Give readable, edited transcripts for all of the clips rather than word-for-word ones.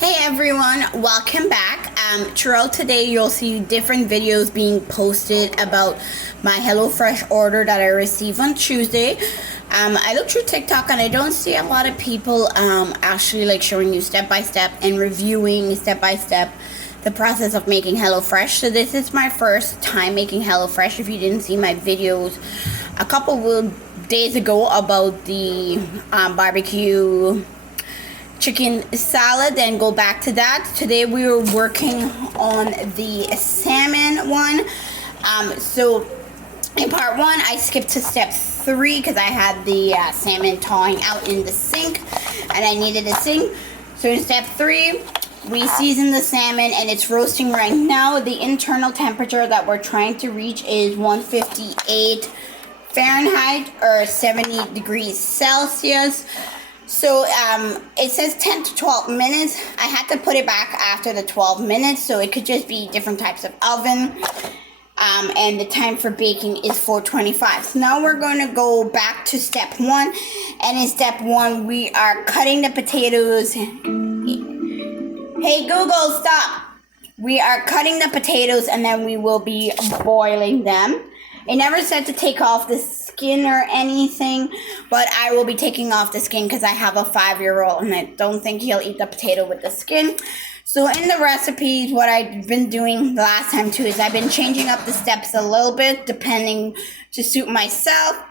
Hey everyone, welcome back. Throughout today you'll see different videos being posted about my HelloFresh order that I received on Tuesday. I looked through TikTok and I don't see a lot of people actually like showing you step by step and reviewing step by step the process of making HelloFresh. So this is my first time making HelloFresh. If you didn't see my videos a couple of days ago about the barbecue chicken salad, then go back to that. Today we were working on the salmon one. So in part one I skipped to step 3 because I had the salmon thawing out in the sink and I needed a sink. So in step 3 we season the salmon and it's roasting right now. The internal temperature that we're trying to reach is 158 Fahrenheit or 70 degrees Celsius. So it says 10 to 12 minutes. I had to put it back after the 12 minutes, so it could just be different types of oven. And the time for baking is 425. So now we're going to go back to step 1. And in step 1, we are cutting the potatoes. Hey Google, stop. We are cutting the potatoes and then we will be boiling them. It never said to take off the skin or anything, but I will be taking off the skin because I have a 5-year-old and I don't think he'll eat the potato with the skin. So in the recipes, what I've been doing the last time too is I've been changing up the steps a little bit depending to suit myself.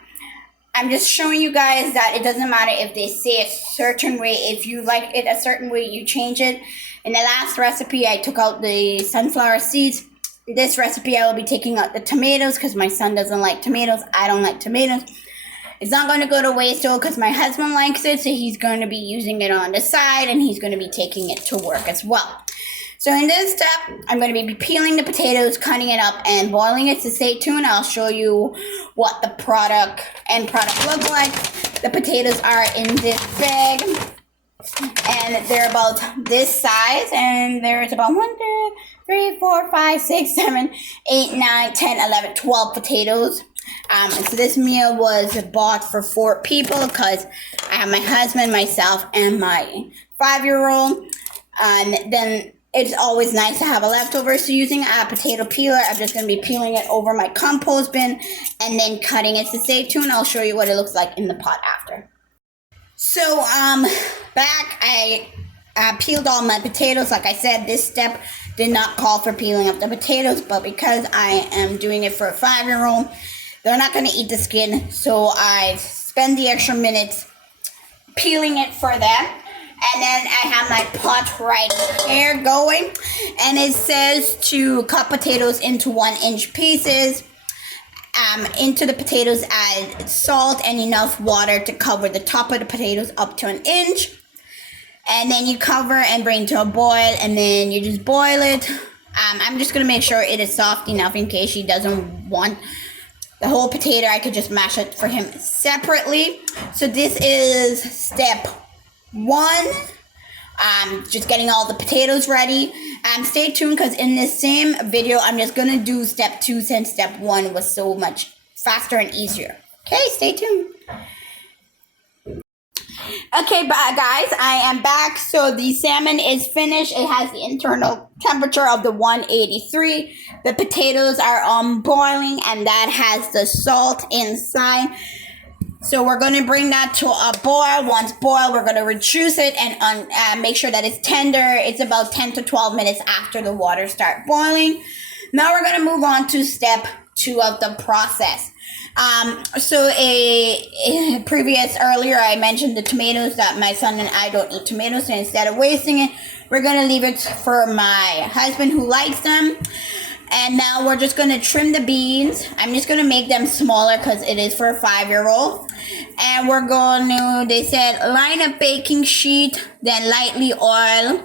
I'm just showing you guys that it doesn't matter if they say a certain way. If you like it a certain way, you change it. In the last recipe, I took out the sunflower seeds. This recipe, I will be taking out the tomatoes because my son doesn't like tomatoes. I don't like tomatoes. It's not going to go to waste though because my husband likes it. So he's going to be using it on the side and he's going to be taking it to work as well. So in this step, I'm going to be peeling the potatoes, cutting it up, and boiling it. So stay tuned. I'll show you what the end product looks like. The potatoes are in this bag. And they're about this size. And there's about 1, 2, 3, 4, 5, 6, 7, 8, 9, 10, 11, 12 potatoes. So this meal was bought for 4 people because I have my husband, myself, and my 5-year-old. And then it's always nice to have a leftover. So using a potato peeler, I'm just going to be peeling it over my compost bin and then cutting it. So stay tuned. I'll show you what it looks like in the pot after. So back, I peeled all my potatoes. Like I said, this step did not call for peeling up the potatoes, but because I am doing it for a 5-year-old, they're not going to eat the skin. So I spend the extra minutes peeling it for them. And then I have my pot right here going. And it says to cut potatoes into 1-inch pieces. Into the potatoes, add salt and enough water to cover the top of the potatoes up to 1 inch. And then you cover and bring to a boil, and then you just boil it. I'm just going to make sure it is soft enough in case she doesn't want the whole potato. I could just mash it for him separately. So this is step 1. Just getting all the potatoes ready. Stay tuned because in this same video, I'm just going to do step 2 since step 1 was so much faster and easier. Okay, stay tuned. Okay, guys, I am back. So the salmon is finished. It has the internal temperature of the 183. The potatoes are boiling and that has the salt inside. So we're going to bring that to a boil. Once boiled, we're going to reduce it and make sure that it's tender. It's about 10 to 12 minutes after the water starts boiling. Now we're going to move on to step 2 of the process. So earlier I mentioned the tomatoes that my son and I don't eat tomatoes. So instead of wasting it, we're going to leave it for my husband who likes them. And now we're just going to trim the beans. I'm just going to make them smaller because it is for a 5-year-old. And we're going to, they said, line a baking sheet, then lightly oil.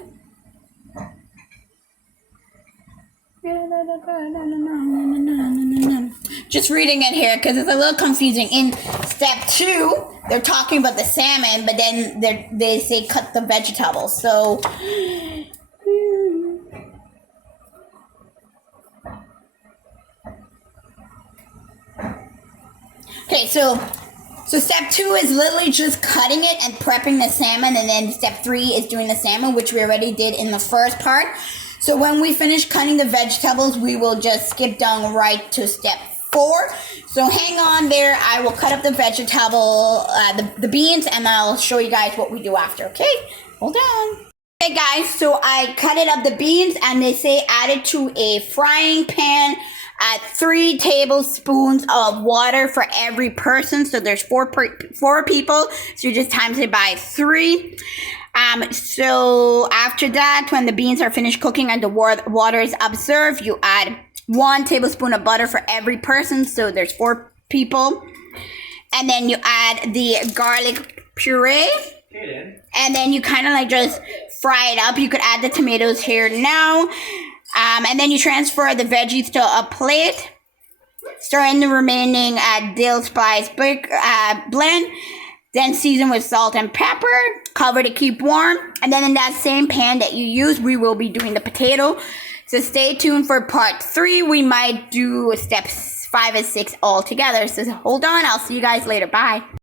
Just reading it here because it's a little confusing. In step 2, they're talking about the salmon, but then they say cut the vegetables. So okay, so So step 2 is literally just cutting it and prepping the salmon, and then step 3 is doing the salmon, which we already did in the first part. So when we finish cutting the vegetables, we will just skip down right to step 4. So hang on there. I will cut up the vegetable, the beans, and I'll show you guys what we do after. Okay, hold on. Okay guys, so I cut it up the beans, and they say add it to a frying pan at 3 tablespoons of water for every person. So there's 4 people, so you just times it by 3. So after that, when the beans are finished cooking and the water is absorbed, you add 1 tablespoon of butter for every person. So there's 4 people. And then you add the garlic puree. And then you kind of like just fry it up. You could add the tomatoes here now. And then you transfer the veggies to a plate. Stir in the remaining dill spice blend. Then season with salt and pepper. Cover to keep warm. And then in that same pan that you use, we will be doing the potato. So stay tuned for part 3. We might do steps 5 and 6 all together. So hold on. I'll see you guys later. Bye.